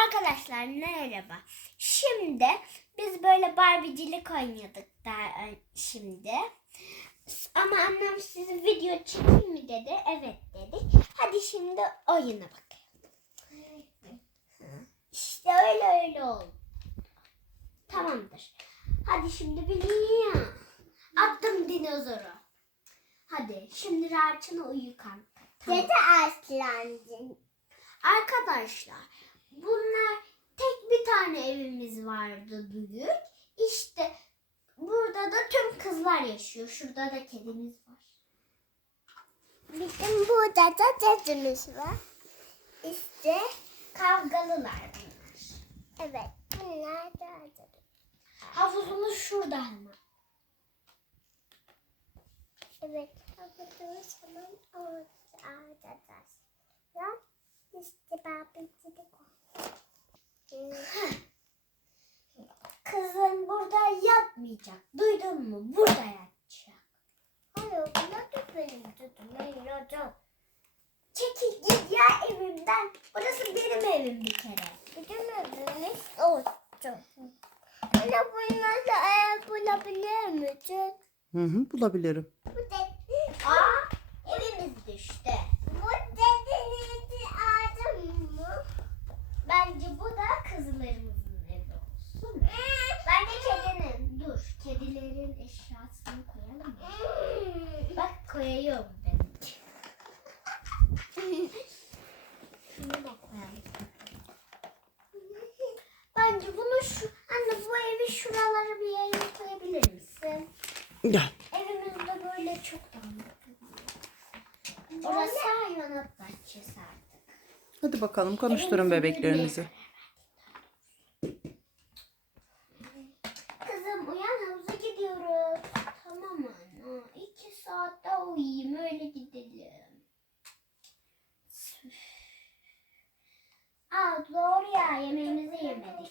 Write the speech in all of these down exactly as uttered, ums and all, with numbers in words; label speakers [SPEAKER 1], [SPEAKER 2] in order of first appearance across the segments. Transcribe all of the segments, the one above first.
[SPEAKER 1] Arkadaşlar merhaba. Şimdi biz böyle Barbie'cilik oynuyorduk da şimdi. Ama annem size video çekeyim mi dedi. Evet dedik. Hadi şimdi oyuna bakalım. İşte öyle öyle oldu. Tamamdır. Hadi şimdi biliyorum. Attım dinozoru. Hadi şimdi Raçın'a uyu kanka. Tamam.
[SPEAKER 2] Dede Aslancığım.
[SPEAKER 1] Arkadaşlar bunlar tek bir tane evimiz vardı büyük. İşte burada da tüm kızlar yaşıyor. Şurada da kedimiz var.
[SPEAKER 2] Bizim burada da dedemiz var.
[SPEAKER 1] İşte kavgalılar bunlar.
[SPEAKER 2] Evet. Bunlar da dedemiz.
[SPEAKER 1] Havuzumuz şurada hemen.
[SPEAKER 2] Evet. Havuzumuz hemen orada. Ya işte babacık o.
[SPEAKER 1] Kızım burada yatmayacak. Duydun mu? Burada yatacak.
[SPEAKER 2] Hayır, bu da benim dedim. Ben yiyeceğim.
[SPEAKER 1] Çekil git ya evimden. Burası benim evim bir kere.
[SPEAKER 2] Bizim evimiz olsun. Anne bunları da eğer bulabilir misin?
[SPEAKER 3] Hı hı, bulabilirim.
[SPEAKER 2] Bu dedi.
[SPEAKER 1] Aa, evimiz düştü.
[SPEAKER 2] Bu dediğinizi aldım mı?
[SPEAKER 1] Bence bu da kızlarımızın evi olsun. Bence kedinin. Dur. Kedilerin eşyasını koyalım mı? Bak koyuyorum ben. Şunu da koyalım. Bence bunu şu... Anne bu evi şuralara bir yere koyabilir misin?
[SPEAKER 3] Gel.
[SPEAKER 1] Evimizde böyle çok dağınık. Orası hayvanat bahçesi artık.
[SPEAKER 3] Hadi bakalım konuşturun bebeklerinizi.
[SPEAKER 1] Kızım uyan, havuza gidiyoruz. Tamam anne. İki saat daha uyuyayım, öyle gidelim. Aa doğru ya, yemeğimizi yemedik.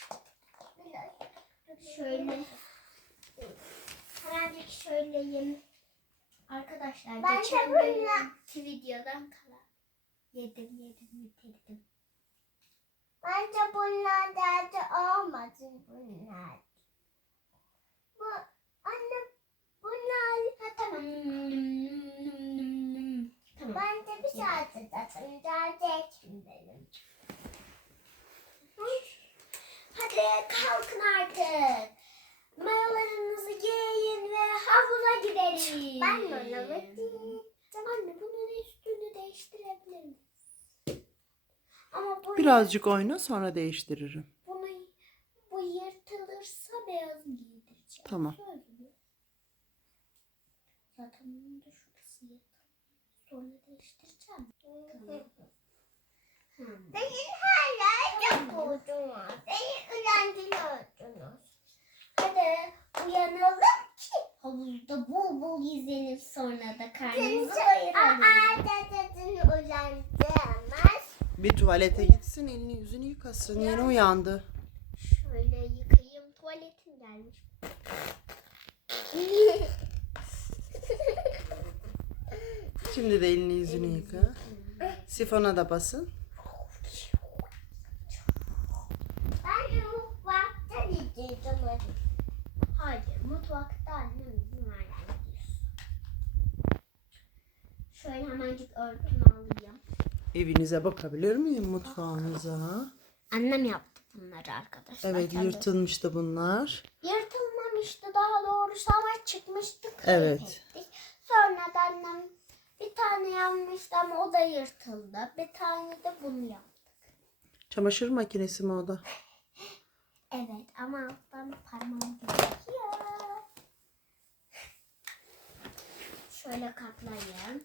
[SPEAKER 1] Şöyle. Hemencik şöyle yem. Arkadaşlar
[SPEAKER 2] Ben
[SPEAKER 1] geçen
[SPEAKER 2] de bununla-
[SPEAKER 1] günkü videodan kalan. Yedim yedim bitirdim.
[SPEAKER 2] Bence bunlar derdi olmasın bunlar. Bu anne bunlar
[SPEAKER 1] Ha tamam. Tamam.
[SPEAKER 2] bence bir saat zaten gelecek benim.
[SPEAKER 1] Hadi kalkın artık. Mayolarınızı giyin ve havuza gidelim.
[SPEAKER 2] Ben de onu bitirdim.
[SPEAKER 1] Anne bunun üstünü değiştirebilir misin? Ama bu,
[SPEAKER 3] Birazcık oyna sonra değiştiririm.
[SPEAKER 1] bunu, bu yırtılırsa beyaz giydireceğim.
[SPEAKER 3] Tamam.
[SPEAKER 1] Söz mü? Zaten bunun da şurası yırtılıyor. Sonra değiştireceğim. Tamam. Hmm.
[SPEAKER 2] Benim hala çok buldunuz. Beni eğlendiriyorsunuz.
[SPEAKER 1] Hadi uyanalım ki havuzda bol bol yüzelim, sonra da karnımızı doyuralım.
[SPEAKER 2] Aa dedesini uyandırmaz.
[SPEAKER 3] Bir tuvalete gitsin, elini yüzünü yıkasın. Yeni uyandı.
[SPEAKER 1] Şöyle yıkayayım, tuvaletim gelmiş.
[SPEAKER 3] Şimdi de elini yüzünü yıka. Sifona da basın.
[SPEAKER 2] Ben mutfakta gideceğim hadi.
[SPEAKER 1] Hayır, mutfakta annem izin verdi. Şöyle hemencik örtümü alayım.
[SPEAKER 3] Evinize bakabilir miyim, mutfağınıza?
[SPEAKER 1] Annem yaptı bunları arkadaşlar.
[SPEAKER 3] Evet,
[SPEAKER 1] Kendi-
[SPEAKER 3] yırtılmıştı bunlar.
[SPEAKER 1] Yırtılmamıştı, daha doğrusu ama çıkmıştı. kayıp
[SPEAKER 3] Evet.
[SPEAKER 1] ettik. Sonra da annem bir tane yanmıştı ama o da yırtıldı. Bir tane de bunu yaptı.
[SPEAKER 3] Çamaşır makinesi mi o da?
[SPEAKER 1] Evet ama alttan parmağım gözüküyor. Şöyle katlayayım.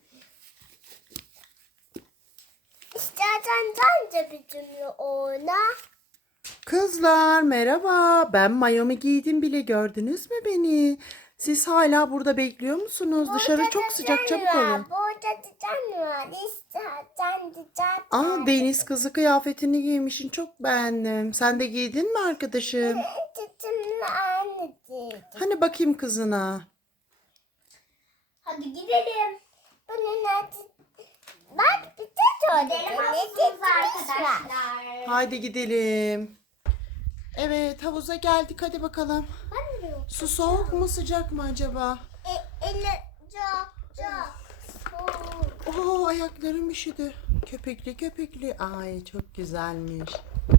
[SPEAKER 2] İstersen sen de bizimle oyna.
[SPEAKER 3] Kızlar merhaba. Ben mayomu giydim bile, gördünüz mü beni? Siz hala burada bekliyor musunuz? Dışarı çok sıcak, çabuk olun.
[SPEAKER 2] Burada düzen var. İstersen düzen
[SPEAKER 3] Aa, deniz kızı kıyafetini giymişsin, çok beğendim. Sen de giydin mi arkadaşım?
[SPEAKER 2] Bizimle aynı değil.
[SPEAKER 3] Hani bakayım kızına.
[SPEAKER 1] Hadi gidelim.
[SPEAKER 2] Bunun adı Ben bir de
[SPEAKER 1] Gidelim
[SPEAKER 2] söyledim.
[SPEAKER 1] havuzumuza arkadaşlar.
[SPEAKER 3] Haydi gidelim. Evet, havuza geldik, hadi bakalım.
[SPEAKER 2] Ben de yok.
[SPEAKER 3] Su soğuk mu sıcak mı acaba?
[SPEAKER 2] E, ele, ca, ca, soğuk.
[SPEAKER 3] Oo, ayaklarım üşüdü. Köpüklü köpüklü. Ay çok güzelmiş.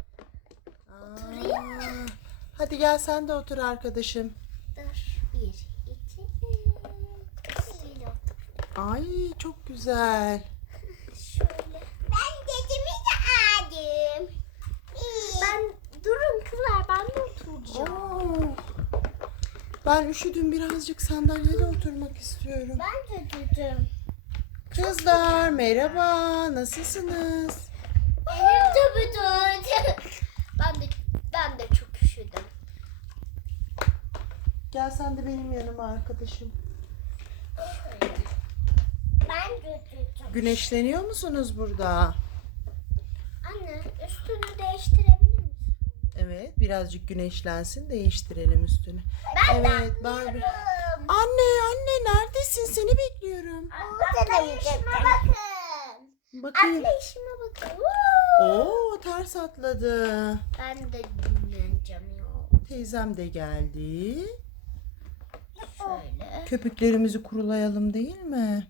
[SPEAKER 3] Aa, hadi gel sen de otur arkadaşım.
[SPEAKER 2] Dur. Bir, iki, üç. Şöyle otur.
[SPEAKER 3] Ay çok güzel.
[SPEAKER 2] Şöyle. Ben dedemi de aldım. Ben durun kızlar ben de oturacağım.
[SPEAKER 3] Oo. Ben üşüdüm, birazcık sandalyede oturmak istiyorum.
[SPEAKER 2] Ben de dedim.
[SPEAKER 3] Kızlar merhaba, nasılsınız?
[SPEAKER 2] Benim de bütün. Ben de ben de çok üşüdüm.
[SPEAKER 3] Gel sen de benim yanıma arkadaşım.
[SPEAKER 2] Ben de dedim.
[SPEAKER 3] Güneşleniyor musunuz burada?
[SPEAKER 2] Anne üstünü değiştirebilir misin?
[SPEAKER 3] Evet, birazcık güneşlensin, değiştirelim üstünü.
[SPEAKER 2] Ben de
[SPEAKER 3] Evet Barbie. Anne anne neredesin? Seni bekliyorum.
[SPEAKER 2] Burada işime bakın.
[SPEAKER 3] Bakayım.
[SPEAKER 2] Anne işime bakın.
[SPEAKER 3] Oo, ters atladı.
[SPEAKER 2] Ben de dinleneceğim ya.
[SPEAKER 3] Teyzem de geldi.
[SPEAKER 2] Şöyle.
[SPEAKER 3] Köpüklerimizi kurulayalım değil mi?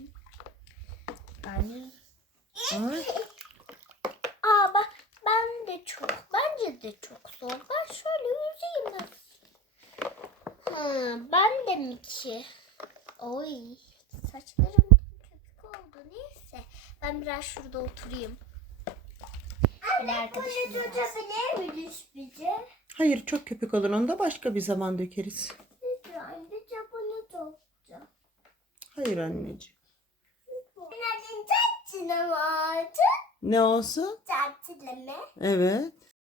[SPEAKER 2] Ben
[SPEAKER 3] Ay,
[SPEAKER 2] Aa bak ben de çok bence de çok zor. Ben şöyle yüzeyim ben. Ha, ben de mi ki? Oy saçlarım köpük oldu. Neyse ben biraz şurada oturayım. Anne bunu tutabilir miyiz bize?
[SPEAKER 3] hayır çok köpük olur, onu da başka bir zaman dökeriz.
[SPEAKER 2] Lütfen bir de bunu tutacağım.
[SPEAKER 3] Hayır anneciğim.
[SPEAKER 2] Annenin tatlına vardı.
[SPEAKER 3] Ne olsun?
[SPEAKER 2] Tatlılama.
[SPEAKER 3] Evet.